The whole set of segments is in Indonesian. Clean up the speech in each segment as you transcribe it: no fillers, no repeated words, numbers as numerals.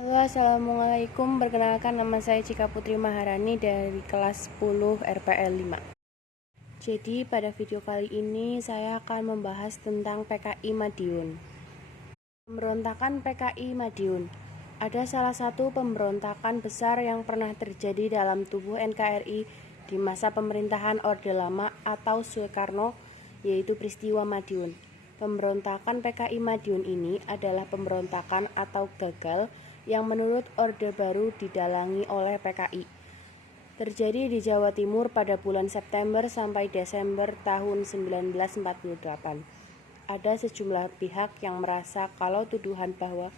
Halo, assalamualaikum. Perkenalkan, nama saya Cika Putri Maharani dari kelas 10 RPL 5. Jadi pada video kali ini saya akan membahas tentang PKI Madiun. Pemberontakan PKI Madiun. Ada salah satu pemberontakan besar yang pernah terjadi dalam tubuh NKRI di masa pemerintahan Orde Lama atau Soekarno, yaitu peristiwa Madiun. Pemberontakan PKI Madiun ini adalah pemberontakan atau gagal yang menurut Orde Baru didalangi oleh PKI. Terjadi di Jawa Timur pada bulan September sampai Desember tahun 1948. Ada sejumlah pihak yang merasa kalau tuduhan bahwa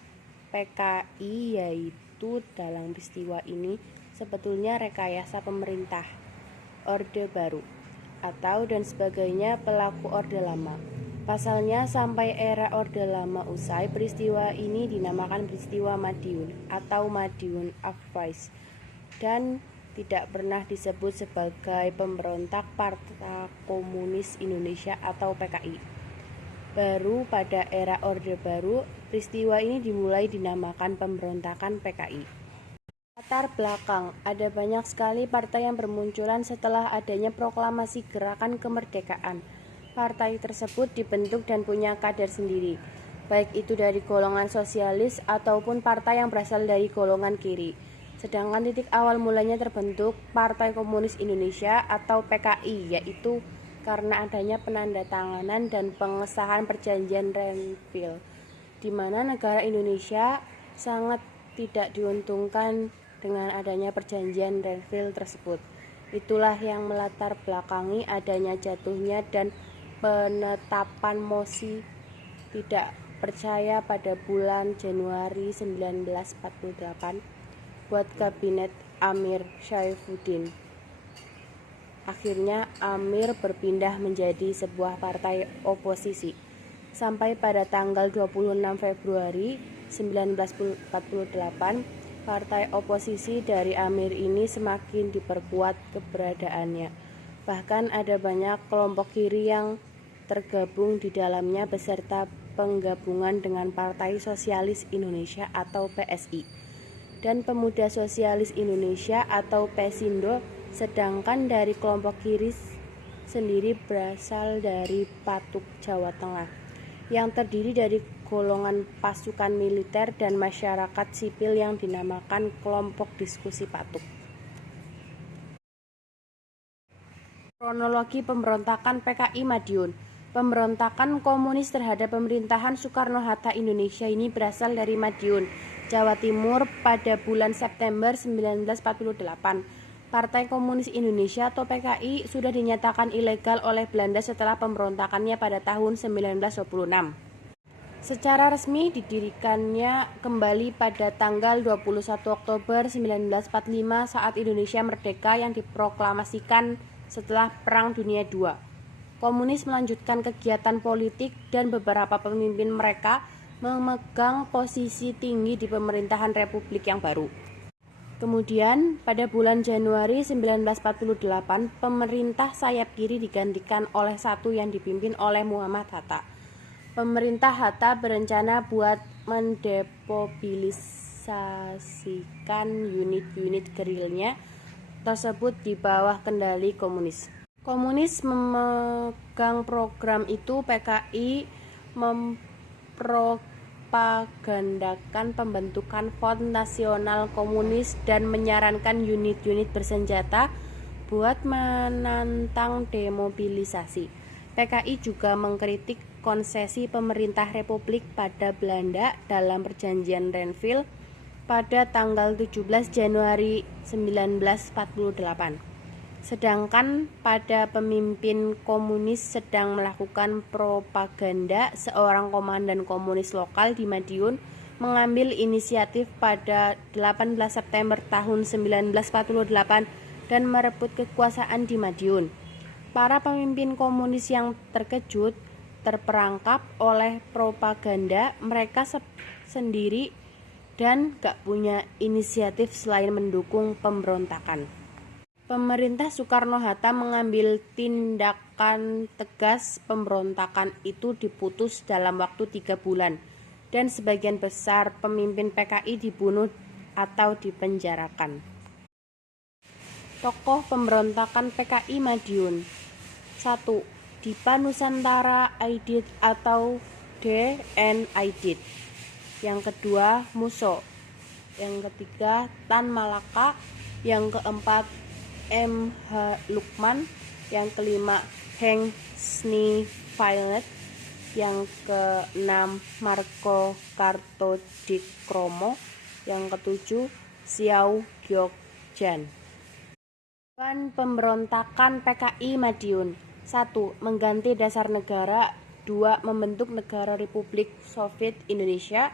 PKI yaitu dalam peristiwa ini sebetulnya rekayasa pemerintah Orde Baru atau dan sebagainya pelaku Orde Lama. Pasalnya sampai era Orde Lama usai, peristiwa ini dinamakan peristiwa Madiun atau Madiun Uprising dan tidak pernah disebut sebagai pemberontak Partai Komunis Indonesia atau PKI. Baru pada era Orde Baru, peristiwa ini dimulai dinamakan pemberontakan PKI. Latar belakang, ada banyak sekali partai yang bermunculan setelah adanya proklamasi gerakan kemerdekaan. Partai tersebut dibentuk dan punya kader sendiri, baik itu dari golongan sosialis ataupun partai yang berasal dari golongan kiri. Sedangkan titik awal mulanya terbentuk Partai Komunis Indonesia atau PKI, yaitu karena adanya penandatanganan dan pengesahan perjanjian Renville, di mana negara Indonesia sangat tidak diuntungkan dengan adanya perjanjian Renville tersebut. Itulah yang melatar belakangi adanya jatuhnya dan penetapan mosi tidak percaya pada bulan Januari 1948 buat kabinet Amir Syaifuddin. Akhirnya Amir berpindah menjadi sebuah partai oposisi. Sampai pada tanggal 26 Februari 1948, partai oposisi dari Amir ini semakin diperkuat keberadaannya. Bahkan ada banyak kelompok kiri yang tergabung di dalamnya beserta penggabungan dengan Partai Sosialis Indonesia atau PSI dan Pemuda Sosialis Indonesia atau Pesindo, sedangkan dari kelompok kiri sendiri berasal dari Patuk, Jawa Tengah, yang terdiri dari golongan pasukan militer dan masyarakat sipil yang dinamakan kelompok diskusi Patuk. Kronologi pemberontakan PKI Madiun. Pemberontakan komunis terhadap pemerintahan Soekarno-Hatta Indonesia ini berasal dari Madiun, Jawa Timur pada bulan September 1948. Partai Komunis Indonesia atau PKI sudah dinyatakan ilegal oleh Belanda setelah pemberontakannya pada tahun 1926. Secara resmi didirikannya kembali pada tanggal 21 Oktober 1945 saat Indonesia merdeka yang diproklamasikan setelah Perang Dunia II. Komunis melanjutkan kegiatan politik dan beberapa pemimpin mereka memegang posisi tinggi di pemerintahan Republik yang baru. Kemudian, pada bulan Januari 1948, pemerintah sayap kiri digantikan oleh satu yang dipimpin oleh Muhammad Hatta. Pemerintah Hatta berencana buat mendemobilisasikan unit-unit gerilya tersebut di bawah kendali komunis. Komunis memegang program itu, PKI mempropagandakan pembentukan Front Nasional Komunis dan menyarankan unit-unit bersenjata buat menantang demobilisasi. PKI juga mengkritik konsesi pemerintah Republik pada Belanda dalam perjanjian Renville pada tanggal 17 Januari 1948. Sedangkan pada pemimpin komunis sedang melakukan propaganda, seorang komandan komunis lokal di Madiun mengambil inisiatif pada 18 September tahun 1948 dan merebut kekuasaan di Madiun. Para pemimpin komunis yang terkejut terperangkap oleh propaganda mereka sendiri dan gak punya inisiatif selain mendukung pemberontakan. Pemerintah Soekarno-Hatta mengambil tindakan tegas. Pemberontakan itu diputus dalam waktu 3 bulan. dan sebagian besar pemimpin PKI dibunuh atau dipenjarakan. Tokoh pemberontakan PKI Madiun. 1. Dipa Nusantara Aidit atau DN Aidit. Yang kedua, Muso. Yang ketiga, Tan Malaka. Yang keempat, M.H. Lukman. Yang kelima, Heng Snivionet. Yang keenam, Marco Kartodikromo. Yang ketujuh, Xiao Gyokjan. Tujuan pemberontakan PKI Madiun. 1. Mengganti dasar negara. 2. Membentuk negara Republik Soviet Indonesia.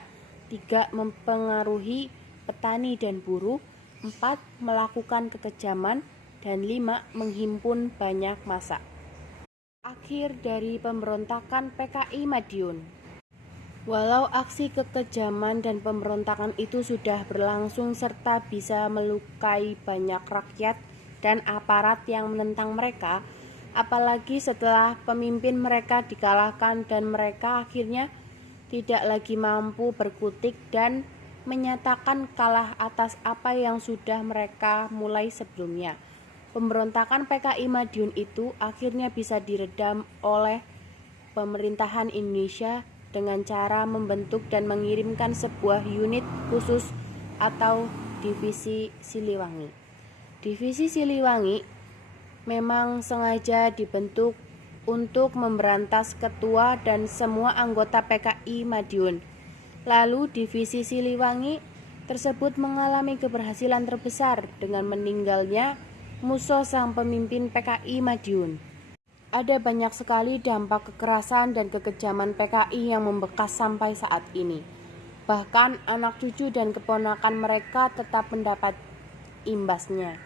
3. Mempengaruhi petani dan buruh. 4. Melakukan kekejaman. Dan 5. Menghimpun banyak massa. Akhir dari pemberontakan PKI Madiun. Walau aksi kekejaman dan pemberontakan itu sudah berlangsung serta bisa melukai banyak rakyat dan aparat yang menentang mereka, apalagi setelah pemimpin mereka dikalahkan dan mereka akhirnya tidak lagi mampu berkutik dan menyatakan kalah atas apa yang sudah mereka mulai sebelumnya. Pemberontakan PKI Madiun itu akhirnya bisa diredam oleh pemerintahan Indonesia dengan cara membentuk dan mengirimkan sebuah unit khusus atau divisi Siliwangi. Divisi Siliwangi memang sengaja dibentuk untuk memberantas ketua dan semua anggota PKI Madiun. Lalu divisi Siliwangi tersebut mengalami keberhasilan terbesar dengan meninggalnya Muso sang pemimpin PKI Madiun. Ada banyak sekali dampak kekerasan dan kekejaman PKI yang membekas sampai saat ini. Bahkan anak cucu dan keponakan mereka tetap mendapat imbasnya,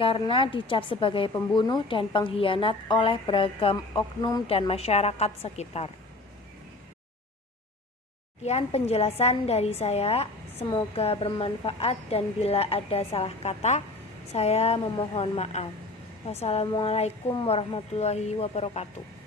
karena dicap sebagai pembunuh dan pengkhianat oleh beragam oknum dan masyarakat sekitar. Sekian penjelasan dari saya, semoga bermanfaat dan bila ada salah kata, saya memohon maaf. Wassalamualaikum warahmatullahi wabarakatuh.